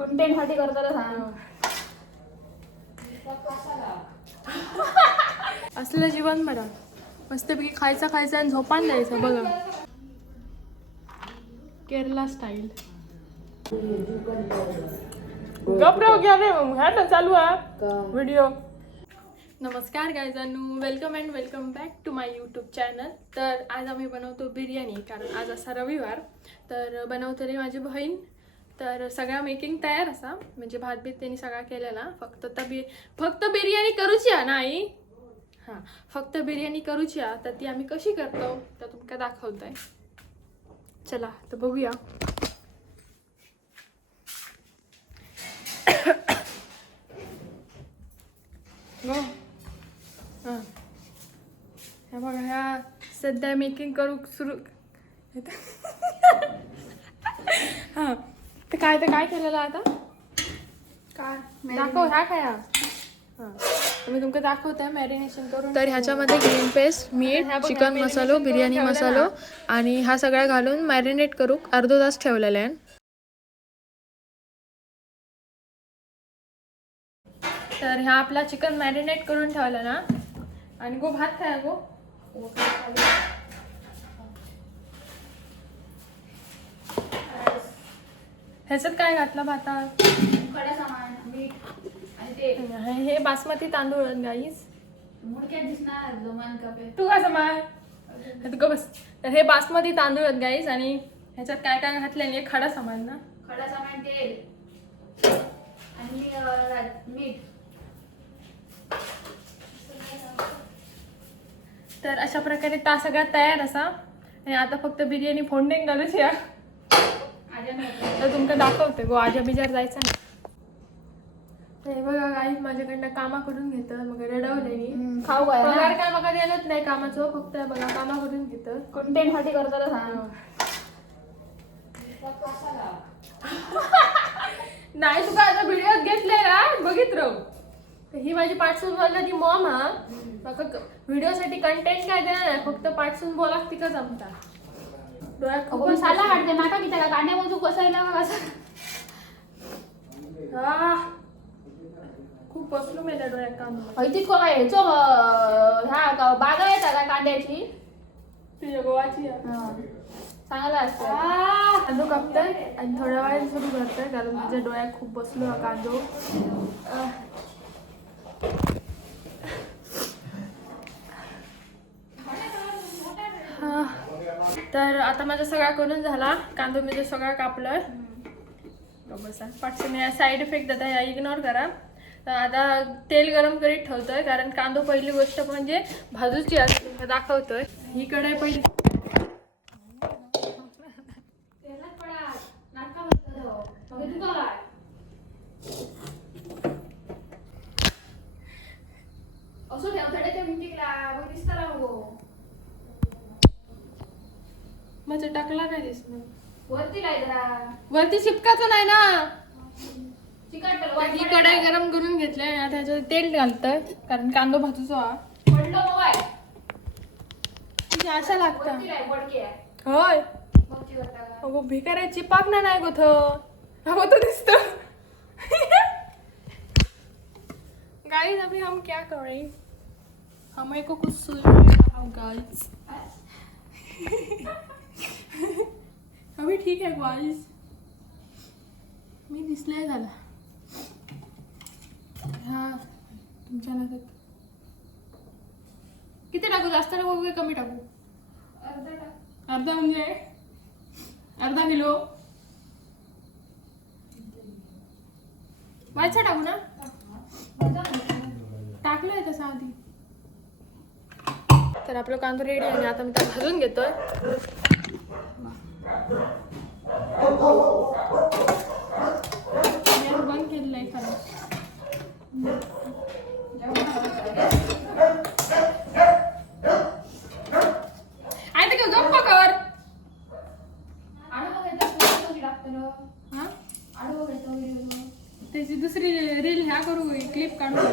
Content साठी करताना सांग. असलं जीवन बरं. मस्तपैकी खायचं आणि झोपान द्यायचं बघा. केरला स्टाईल. गप्र घ्या रे मग ह्या चालू आहे व्हिडिओ. नमस्कार गायजांनो, welcome and welcome back to my YouTube channel. तर आज आम्ही बनवतो बिर्याणी, कारण आज असा रविवार. तर बनवते रे माझी बहीण. तर सगळा मेकिंग तयार असा, म्हणजे भात बीत त्यांनी सगळा केलेला. फक्त बिर्याणी करूची आहे ना आई. हां, फक्त बिर्याणी करूची आहे. तर ती आम्ही कशी करतो तर तुमका दाखवतोय. चला तर बघूया. हे बघा, ह्या सध्या मेकिंग करू सुरू. हां, तर काय केलेलं आता काय दाखव. ह्या काय हां, मी तुमका दाखवते मॅरिनेशन करून. तर ह्याच्यामध्ये ग्रीन पेस्ट, मीठ, चिकन मसालो, बिर्याणी मसालो आणि हा सगळा घालून मॅरिनेट करू अर्धा तास ठेवलेला आहे. तर ह्या आपला चिकन मॅरिनेट करून ठेवला ना. आणि गो भात खाया गो. ह्याच्यात काय घातलं भातात? खडा सामान, मीठ आणि ते हे बासमती तांदूळ आहेत गाईस. मुडक्यात दिसणार जमान कपे. तू का समाय बस. तर हे बासमती तांदूळ आहेत गाईस. आणि ह्याच्यात काय घातलं? खडा सामान ना. खडा सामान, तेल आणि मीठ. तर अशा प्रकारे ता सगळा तयार असा. आणि आता फक्त बिर्याणी फोडणे घालूच या. तर तुमका दाखवते गो. आजा बिजार जायचा ना. हे बघा गाईस, माझ्याकडनं कामा करून घेतं. मग रडवलेली खाऊ काय पगार काय मग येत नाही कामाचं. फक्त बघा कामा करून घेतं. कंटेंट साठी करताना सांग. नाही तुका आता व्हिडिओत घेतले ना बघित राहू. ही माझी पाठसून बोलला ती मॉम. हा मग व्हिडिओ साठी कंटेंट काय देणार नाही, फक्त पाठसून बोला तिका जमता. डोळ्यात खूप साला काढते नाका की त्याला कांड्या मोजू कसं आहे ना कसं. खूप बसलो मी त्या डोळ्यात काम. हयतीच को काय ह्याचो ह्या बागा येतात का कांद्याची तुझ्या गोवाची चांगला असतं. कांदो कापतोय आणि थोड्या वेळ सुरू करतोय, कारण माझ्या डोळ्यात खूप बसलो हा कांदो. तर आता माझा सगळा करून झाला. कांदो मी सगळा कापलोय. बसा पाठसून साईड इफेक्ट आता या इग्नोर करा. तर आता तेल गरम करीत ठेवतोय, कारण कांदो पहिली गोष्ट म्हणजे भाजूची असते. दाखवतोय ही कढई पहिली. असं ठेवतडे भिंतीला मग दिसताला नको. माझं टाकला नाही दिसणार. वरती काय जरा वरती चिपकाचं नाही ना. चिकट ही कढई गरम करून घेतली. आता ह्याच्यात तेल घालतोय, कारण कांदो भाजूचो हा. पडलं मग काय तुझी आशा लागता. वरती काय पडके होय मग चिकटता का. अगो भिकाऱ्या चिपाकना नाही गोथ. अगो तो दिसतो. गाइस अभी हम क्या करें? हमें को कुछ सुन गाइस. अभी ठीक है गाइस. मी दिसले झाला. हा तुमच्या नादात किती टाकू? जास्त टाकू की कमी टाकू? अर्धा म्हणजे अर्धा किलो वायचा टाकू ना. टाकलंय तसं आधी. तर आपलं कांदा रेडी आहे. आता मी त्याला भाजून घेतोय. बंद केलेलं आहे खरं. आहे ते गप्प कर. त्याची दुसरी रील ह्या करू, क्लिप काढू.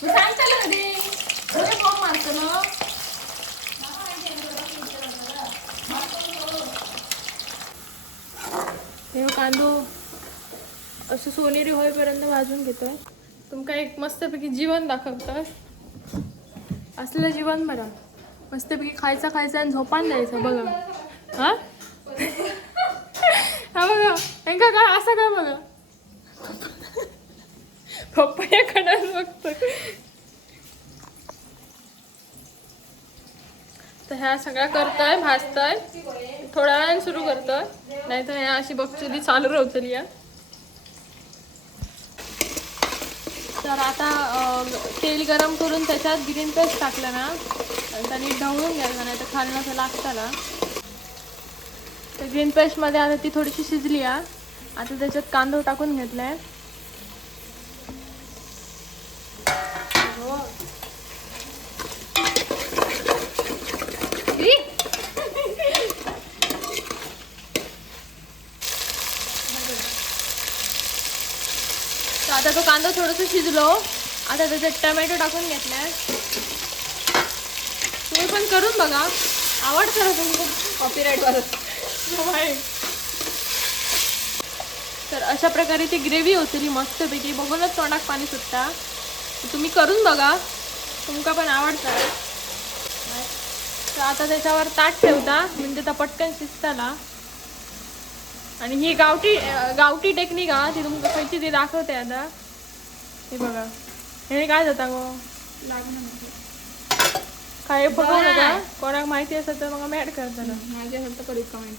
सांगता कधी फॉर्म मारतो ना. कांदो असं सोनेरी होईपर्यंत भाजून घेतोय. तुमका एक मस्तपैकी जीवन दाखवतोय. असलं जीवन बरं मस्तपैकी खायचं आणि झोपान द्यायचं बघा. हा हा बघा यांका काय असं काय बघा पप्पाकडे बघतोय. तर ह्या सगळ्या करतोय भाजतोय. थोड्या वेळाने सुरू करतोय नाही तर ह्या अशी बघचुली चालू राहतली या. तर आता तेल गरम करून त्याच्यात ग्रीन पेस्ट टाकलं ना त्याने ढवळून घ्यायला नाही तर खालनं असं लागताना. तर ग्रीन पेस्टमध्ये आता ती थोडीशी शिजली आहे. आता त्याच्यात कांदा टाकून घेतलाय. तर आता तो कांदा थोडंसं शिजलो. आता त्याच्यात टमॅटो टाकून घेतलाय. तुम्ही पण करून बघा आवडतं ना तुमचं कॉपीराईट वाला. तर अशा प्रकारे ती ग्रेव्ही होती मस्तपैकी. बघूनच तोंडात पाणी सुटता. तुम्ही करून बघा तुमका पण आवडतं. तर आता त्याच्यावर ताट ठेवता म्हणजे त्या पटकन शिजताला. आणि ही गावठी टेक्निक हा ती तुमका खायची ती दाखवते आता. हे बघा हे काय जाता गो काय बघा नका. कोणाक माहिती असेल तर मग ऍड करता ना माझ्यासाठी करीत कमेंट.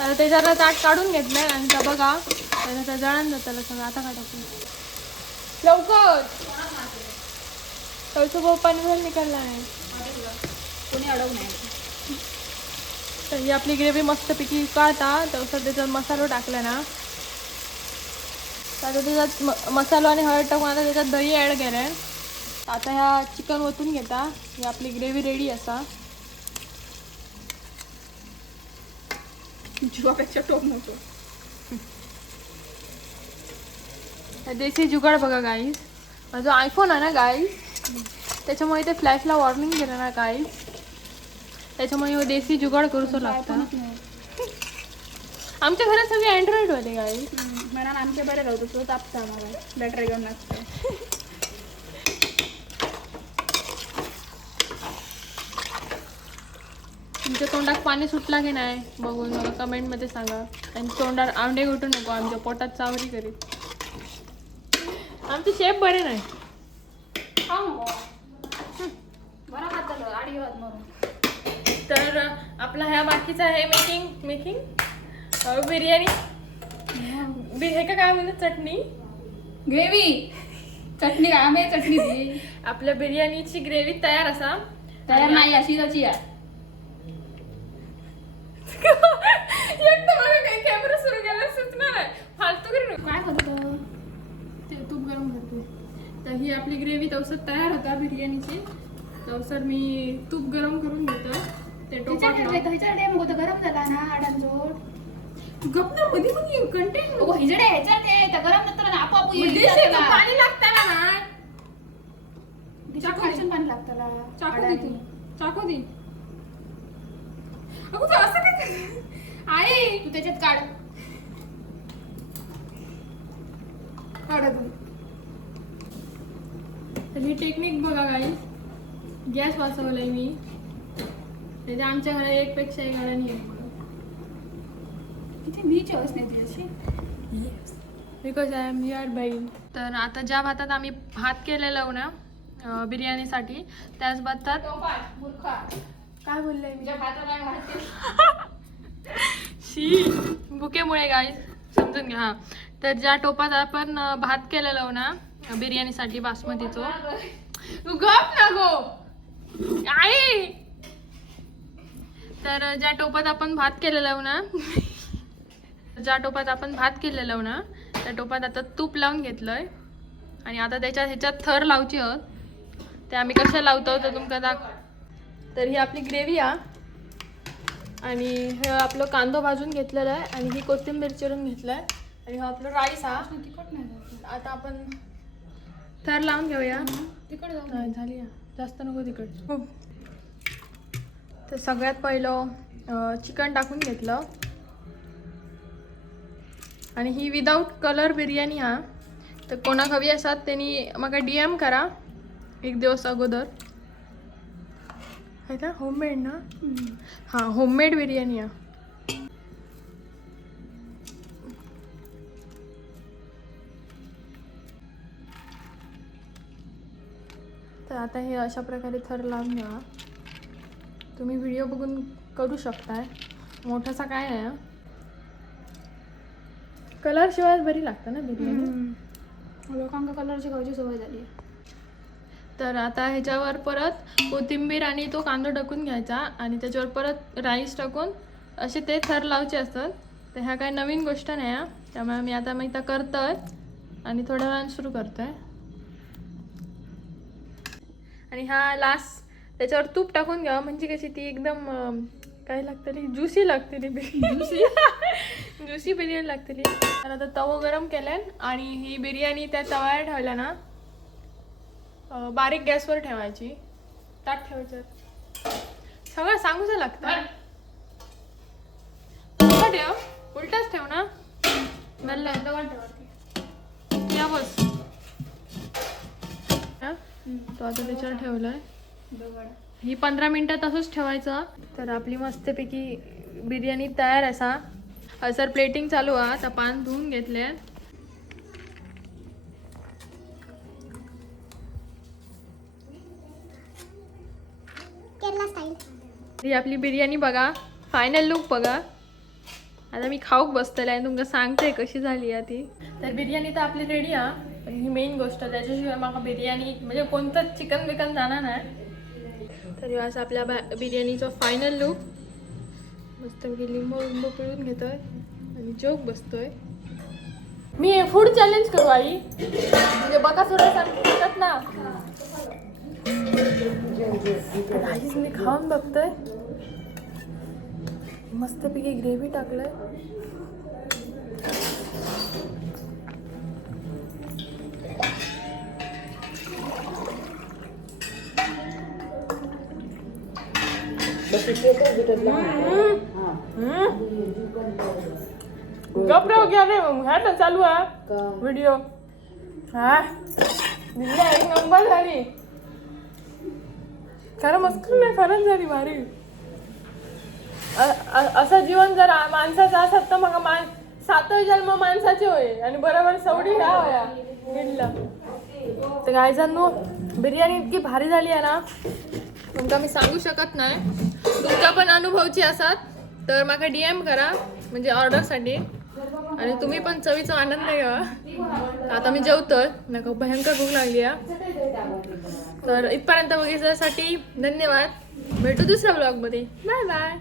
आता त्याच्याला ताट काढून घेतलंय आणि त्या बघा त्याचा जळण जाताला सगळं. आता काय टाकून लवकर तळसू भाऊ पाणी निघाला आहे. कोणी अडवू नये. तर ही आपली ग्रेव्ही मस्तपैकी काढता. तर त्याच्यात मसाला टाकला ना आता त्याच्यात मसाला आणि हळद टाकून आता त्याच्यात दही ॲड केलंय. आता ह्या चिकन ओतून घेता. ही आपली ग्रेव्ही रेडी असा. जीवापेक्षा टोप नको. देसी जुगाड बघा गाईस. माझा आयफोन आहे ना गाईस त्याच्यामुळे ते फ्लॅशला वॉर्निंग केलं ना गाईस. त्याच्यामुळे देसी जुगाड करूच लागतं. आमच्या घरात सगळे अँड्रॉइड वाले गाईस. म्हणून आमचे बरे राहतो तो तापता आम्हाला बॅटरी घेऊन लागतं. तुमच्या तोंडात पाणी सुटला की नाही बघून मला कमेंटमध्ये सांगा. आणि तोंडात आंडे घुटू नको आमच्या पोटात चावरी करीत. आमचे शेफ बरे नाही. तर आपला ह्या बाकीचा आहे मेकिंग बिर्याणी. हे का काय म्हणतात चटणी ग्रेव्ही चटणी काय आम्ही चटणी ती आपल्या बिर्याणीची ग्रेव्ही तयार असा. तयार नाही अशी त्याची आहे. कॅमेरा सुरू केला सुचणार आहे फालतू करू नको. काय करतो ते तूप गरम करते. तर ही आपली ग्रेव्ही तवसर तयार होता बिर्याणीची. तवसर मी तूप गरम करून घेतो. ते टोपात गरम झाला ना आडांजोड गप्पा मध्ये पण कंटेंट हिजडे ह्याच्यात गरम नंतर आपोआप पाणी लागतं ना. पाणी लागतं. चाकू दे अगो तू असं काय आई तू त्याच्यात काढ तू. तर ही टेक्निक बघा गाईस. गॅस वाचवलाय मी. त्याच्या आमच्या घरात एक पेक्षा एक गाड्यानी आहे. किती मी चॉईस नाही तुझ्याशी. बिकॉज आय एम युअर बहीण. तर आता ज्या भातात आम्ही भात केलेला हो ना बिर्याणीसाठी त्याच भातात काय बोललंय मी शी बुकेमुळे गाईस समजून घ्या. हा तर ज्या टोपात आपण भात केलेला हो ना बिर्याणीसाठी बासमतीचो गप ना गो आई. तर ज्या टोपात आपण भात केलेला हो ना त्या टोपात आता तूप लावून घेतलंय. आणि आता ह्याच्यात थर लावची आहोत. ते आम्ही कशा लावतो तर तुमका तर ही आपली ग्रेव्ही आहे. आणि हे आपलं कांदा भाजून घेतलेला आहे. आणि ही कोथिंबीर चिरून घेतलाय. आणि हा आपलं राईस हा. तिखट नाही आता आपण थर लावून घेऊया. तिखट जाऊ नाही झाली जास्त नको तिखट. तर सगळ्यात पहिलं चिकन टाकून घेतलं. आणि ही विदाऊट कलर बिर्याणी हा. तर कोणाक हवी असतात त्यांनी म्हाका DM करा एक दिवस अगोदर. आहे ना होममेड ना. हां होममेड बिर्याणी हा. तर आता हे अशा प्रकारे थर लावून घ्या. तुम्ही व्हिडिओ बघून करू शकताय. मोठासा काय आहे हा. कलर शिवाय बरी लागतं ना बिर्याणी. लोकांना कलरची खायची सवय झाली. तर आता ह्याच्यावर परत कोथिंबीर आणि तो कांदा टाकून घ्यायचा आणि त्याच्यावर परत राईस टाकून असे ते थर लावायचे असतात. तर ह्या काय नवीन गोष्ट नाही आहे. त्यामुळे मी आता इथं करतोय आणि थोड्या वेळाने सुरू करतोय. आणि हा लास्ट त्याच्यावर तूप टाकून घ्यावं म्हणजे कशी ती एकदम काय लागतं रे ज्युसी लागते रे बिर्याणी. ज्युसी बिर्याणी लागते रे. तर आता तवा गरम केलाय आणि ही बिर्याणी त्या तव्यावर ठेवल्या ना बारीक गॅसवर ठेवायची. ताट ठेवायचं सगळं सांगूच लागतं. ठेव उलटाच ठेव ना. या बस तो आता त्याच्यावर ठेवलाय. ही 15 मिनिटात असंच ठेवायचं. तर आपली मस्तपैकी बिर्याणी तयार असा. सर प्लेटिंग चालू आहे. आता पान धुवून घेतले. ही आपली बिर्याणी बघा. फायनल लुक बघा. आता मी खाऊक बसतले आणि तुमका सांगते कशी झाली आहे ती. तर बिर्याणी तर आपली रेडी आहे. पण ही मेन गोष्ट त्याच्याशिवाय मला बिर्याणी म्हणजे कोणतंच चिकन बिकन जाणार नाही. तर असं आपल्या बिर्याणीचा फायनल लुक. मस्त लिंबू पिळून घेतोय आणि जोक बसतोय. मी फूड चॅलेंज करू आई म्हणजे बघा थोडं सांगतात ना. आईच मी खाऊन बघतोय. मस्तपैकी ग्रेव्ही टाकलंय. गप्राव घ्या रे मग. हा ना चालू हा व्हिडिओ. हा एक नंबर झाली. खरं मस्त नाही खरंच झाली भारी. असं जीवन जर माणसाचं असत तर मग 7 जन्म माणसाचे होय आणि बरोबर सवडी काय होया गिडला. तर गायजांनो बिर्याणी इतकी भारी झाली आहे ना तुमका मी सांगू शकत नाही. तुमच्या पण अनुभवची असतात तर मला DM करा म्हणजे ऑर्डरसाठी. आणि तुम्ही पण चवीचा आनंद घ्या. आता मी जेवतोय नका भयंकर भूक लागली आहे. तर इथपर्यंत बघितल्यासाठी धन्यवाद. भेटू दुसऱ्या ब्लॉगमध्ये. Bye bye.